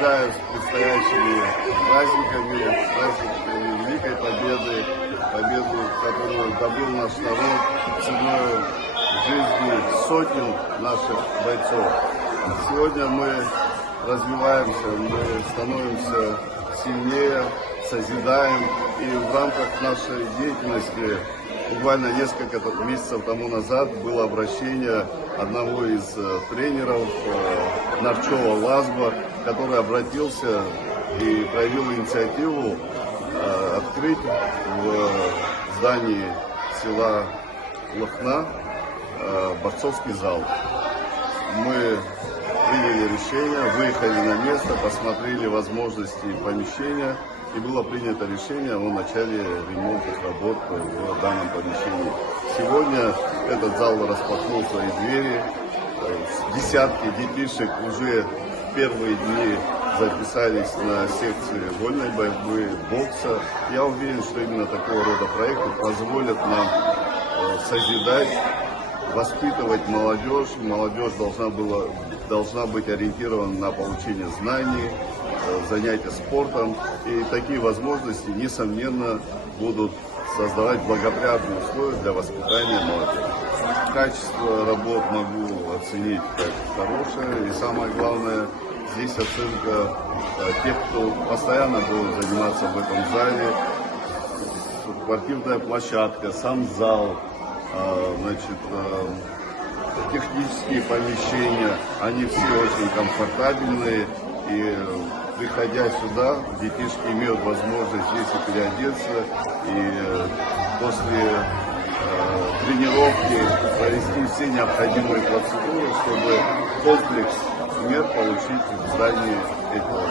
поздравляю с предстоящими праздниками Великой Победы, победу, которую добыл наш народ ценой жизни сотен наших бойцов. Сегодня мы развиваемся, мы становимся сильнее, созидаем, и в рамках нашей деятельности буквально несколько месяцев тому назад было обращение одного из тренеров Нарчова Лазба, который обратился и проявил инициативу открыть в здании села Лохна борцовский зал. Мы приняли решение, выехали на место, посмотрели возможности помещения, и было принято решение о начале ремонтных работ в данном помещении. Сегодня этот зал распахнул свои двери, десятки детишек уже в первые дни записались на секции вольной борьбы, бокса. Я уверен, что именно такого рода проекты позволят нам созидать, воспитывать молодежь. Молодежь должна быть ориентирована на получение знаний, занятия спортом. И такие возможности, несомненно, будут создавать благоприятные условия для воспитания молодежи. Качество работ могу оценить как хорошее. И самое главное, здесь оценка тех, кто постоянно будет заниматься в этом зале. Спортивная площадка, сам зал, технические помещения, они все очень комфортабельные, и приходя сюда, детишки имеют возможность здесь и переодеться, и после тренировки провести все необходимые процедуры, чтобы комплекс мер получить в здании этого.